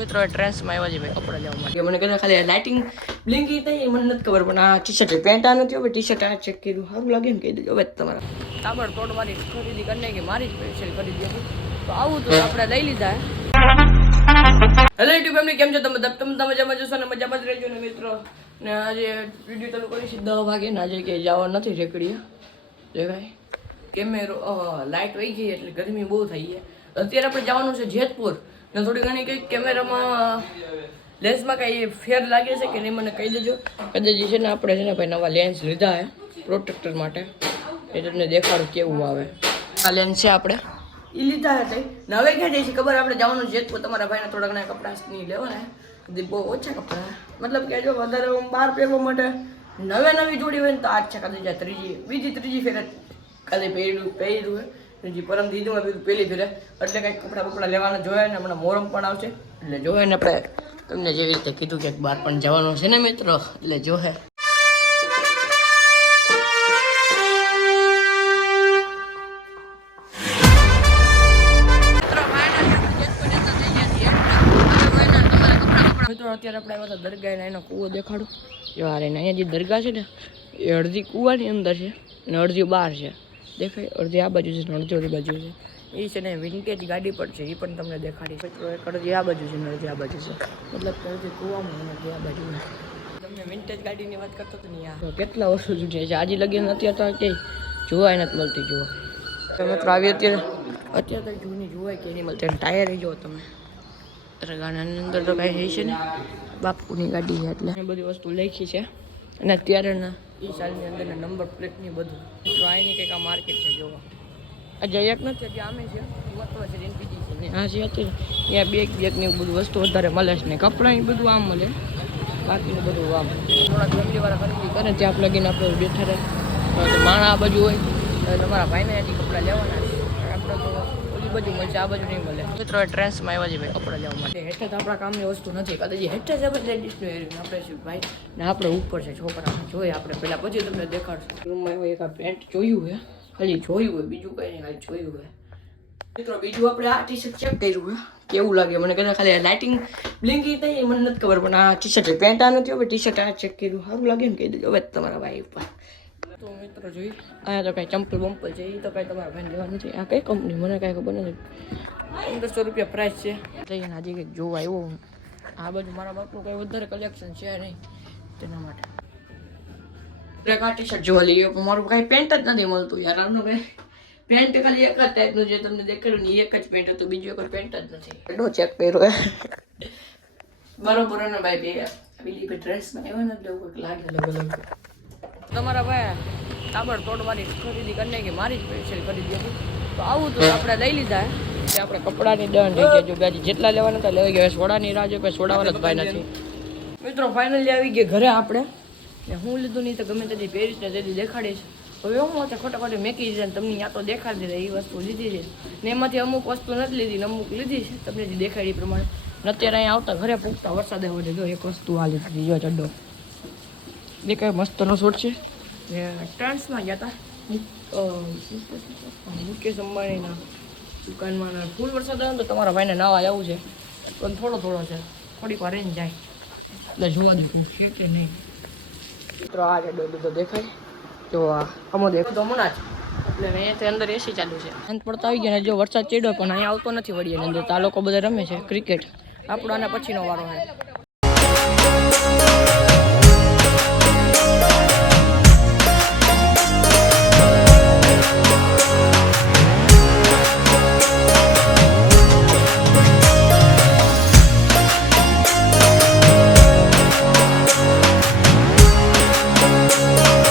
મિત્રો ટ્રેન્સમાં આવ્યા છે ભાઈ કપડા લેવા માટે મને કહેતા ખાલી લાઇટિંગ બ્લિંકી થઈ મને નથી ખબર પણ આ ટી શર્ટ પેન્ટ આ નથી હવે ટી શર્ટ આ ચેક કર્યું. સારું લાગે ને કહી દેજો હવે તમારા. તાબડ તોડ મારી ખરીદી કરી નાખી મારી જ સ્પેશિયલ ખરીદી હતી. તો આવું તો આપણે લઈ લીધા. હેલો યુટ્યુબ ફેમિલી કેમ છો તમે? તમે તમે મજામાં જશો ને? મજામાં જ રહેજો ને મિત્રો? ને આજે વીડિયો ચાલુ કરીશું દસ વાગે ને આજે કે જવા નથી રેકડીએ જે ભાઈ. કેમેરો લાઇટ વહી ગઈ એટલે ગરમી બહુ થઈ છે અત્યારે આપણે જવાનું છે જેતપુર. ને થોડી ઘણી કંઈક કેમેરામાં લેન્સમાં કાંઈ ફેર લાગે છે કે નહીં, મને કહી દેજો. કદાચ છે ને આપણે છે ને ભાઈ નવા લેન્સ લીધા છે પ્રોટેક્ટર માટે. એ તમને દેખાડું કેવું આવે. આ લેન્સ છે આપણે. એ લીધા હતા ને હવે ક્યાં જઈશું ખબર? આપણે જવાનું છે તો તમારા ભાઈને થોડા ઘણા કપડાં નહીં લેવાના ને બહુ ઓછા કપડાં મતલબ કે જો વધારે બહાર પહેરવા માટે નવે નવી જોડી હોય ને તો આ છે, કદાચ ત્રીજી, બીજી ત્રીજી ફેર કાલે પહેર્યું પહેર્યું હોય બીજી પરમ દીધું બીજું પહેલી ફેરે. એટલે કંઈક કપડાં બપડા લેવાના જોયા ને હમણાં મોરમ પણ આવશે. એટલે જોયે ને આપણે તમને જેવી રીતે કીધું કે બહાર પણ જવાનું છે ને મિત્રો, એટલે જોહે. અત્યારે આપણે હતા દરગાહ ને એનો કૂવો દેખાડું. જો વાર રહીને અહીંયા જે દરગાહ છે ને, એ અડધી કૂવાની અંદર છે અને અડધી બહાર છે. દેખાય? અડધી આ બાજુ છે ને અડધી ઓલી બાજુ છે. એ છે ને વિન્ટેજ ગાડી પણ છે એ પણ તમને દેખાડી મિત્રો, એક અડધી આ બાજુ છે ને અડધી આ બાજુ છે. મતલબ અડધી કૂવામાં અડધી આ બાજુ તમને વિન્ટેજ ગાડીની વાત કરતો હતો ને યાર કેટલા વર્ષો જૂની છે? આજે લગીન અત્યારે તો કે જોવાય નથી મળતી જુઓ તો મિત્રો, આવી અત્યારે અત્યારે તો જૂની જોવાય કે નહીં મળતી. ટાયર જુઓ તમે. ગાડાની અંદર તો કાંઈ છે ને બાપુની ગાડી છે એટલે. એ બધી વસ્તુ લખી છે. અને અત્યારે ના એ સાલની અંદર નંબર પ્લેટની બધું. મિત્રો અહીંની કંઈક આ માર્કેટ છે જોવા. આ એક નથી હજી આમે છે. વસ્તુ છે એનપીજી છે ને છે ત્યાં બેગ બેગ ને એવું બધું વસ્તુ વધારે મળે છે ને કપડાં એ બધું આમ મળે. બાકીનું બધું આમ. થોડાક ફેમિલીવાળા ખરીદી કરે ત્યાં લગીને આપણે બેઠા રહે. માણા બાજુ હોય તમારા ભાઈને હજી કપડાં લેવાના છે. બધી મળશે આ બાજુ નહીં મળે. મિત્રો ટ્રેન્સમાં આવ્યા છે ભાઈ કપડાં લેવા માટે. હેઠે તો આપણા કામની વસ્તુ નથી કદાચ હેઠે જ આપણે લેડીઝનું એરિયું આપણે શું ભાઈ? ને આપણે ઉપર છે છોકરા જોઈએ આપણે પહેલાં પછી તમને દેખાડશું. રૂમમાં એવું એક પેન્ટ જોયું હોય ખાલી જોયું હોય બીજું કંઈ નહીં ખાલી જોયું હોય મિત્રો બીજું આપણે આ ટી શર્ટ ચેક કર્યું હોય કેવું લાગે? મને કદાચ ખાલી લાઇટિંગ બ્લિંકી થઈ મને નથી ખબર પણ આ ટી શર્ટ પેન્ટ આ નથી હવે ટી શર્ટ આ ચેક કર્યું. સારું લાગે ને કહી દેજો હવે તમારા ભાઈ ઉપર. તો મિત્રો જોઈ. અહીંયા તો કાંઈ ચંપલ બંપલ છે એ તો કાંઈ તમારા ભાઈને લેવા નથી. આ કઈ કંપની મને કાંઈ ખબર નથી. પંદરસો રૂપિયા પ્રાઇસ છે. જઈને હજી કંઈક જોવા આવ્યો આ બાજુ મારા બાપનું કંઈ વધારે કલેક્શન છે નહીં. તેના માટે. એક આ ટી શર્ટ જોવા લઈએ પણ મારું કાંઈ પેન્ટ જ નથી મળતું યાર. આમનું કાંઈ પેન્ટ ખાલી એક જ ટાઈપનું જે તમને દેખાડ્યું ને એક જ પેન્ટ હતું. બીજું કોઈ પેન્ટ જ નથી. એટલો ચેક કર્યો બરોબર ને ભાઈ બે બીજી બે ડ્રેસમાં આવ્યો ને એટલે લાગે અલગ અલગ તમારા ભાઈ તાબડ તોડવાની ખરીદી કરી નાખી, મારી જ સ્પેશિયલ ખરીદી હતી. તો આવું તો આપણે લઈ લીધા. કે આપણે કપડાની દંડ કે ગયા જો બે જેટલા લેવાના હતા, લેવાઈ ગયા. સોડાની રાહ જો કે સોડાવાળા જ ભાઈ નથી. મિત્રો ફાઇનલી આવી ગયા ઘરે આપણે. ને હું લીધું નહીં તો ગમે તેથી પહેરીશ ને તેથી દેખાડીશ હવે હું હતા ખોટા ખોટી મેકી ને તમને ત્યાં તો દેખાડી દીધા એ વસ્તુ લીધી છે. ને એમાંથી અમુક વસ્તુ નથી લીધી ને અમુક લીધી છે. તમને જે દેખાડી પ્રમાણે. અત્યારે અહીંયા આવતા ઘરે પૂગતા વરસાદ છે. જો એક વસ્તુ આ લીધી જો ચડ્ડો. દેખાય મસ્તનો શોટ છે? ને ટ્રાન્સમાં ગયા હતા મુકેશ અંબાણીના દુકાનમાં ફૂલ વરસાદ આવે તો તમારા ભાઈને નાવા જવું છે. પણ થોડો થોડો છે. થોડીક વાર રહીને જાય. એટલે જોવા દે છે કે નહીં. મિત્રો આ છે તો દેખાય. જો આ અમો દેખો તો હમણાં જ. એટલે અહીંયાથી અંદર એસી ચાલુ છે. અંત પડતા આવી ગયા જો વરસાદ ચડ્યો પણ અહીંયા આવતો નથી વળી એની. અંદર તો આ લોકો બધા રમે છે ક્રિકેટ. આપણો આના પછીનો વારો છે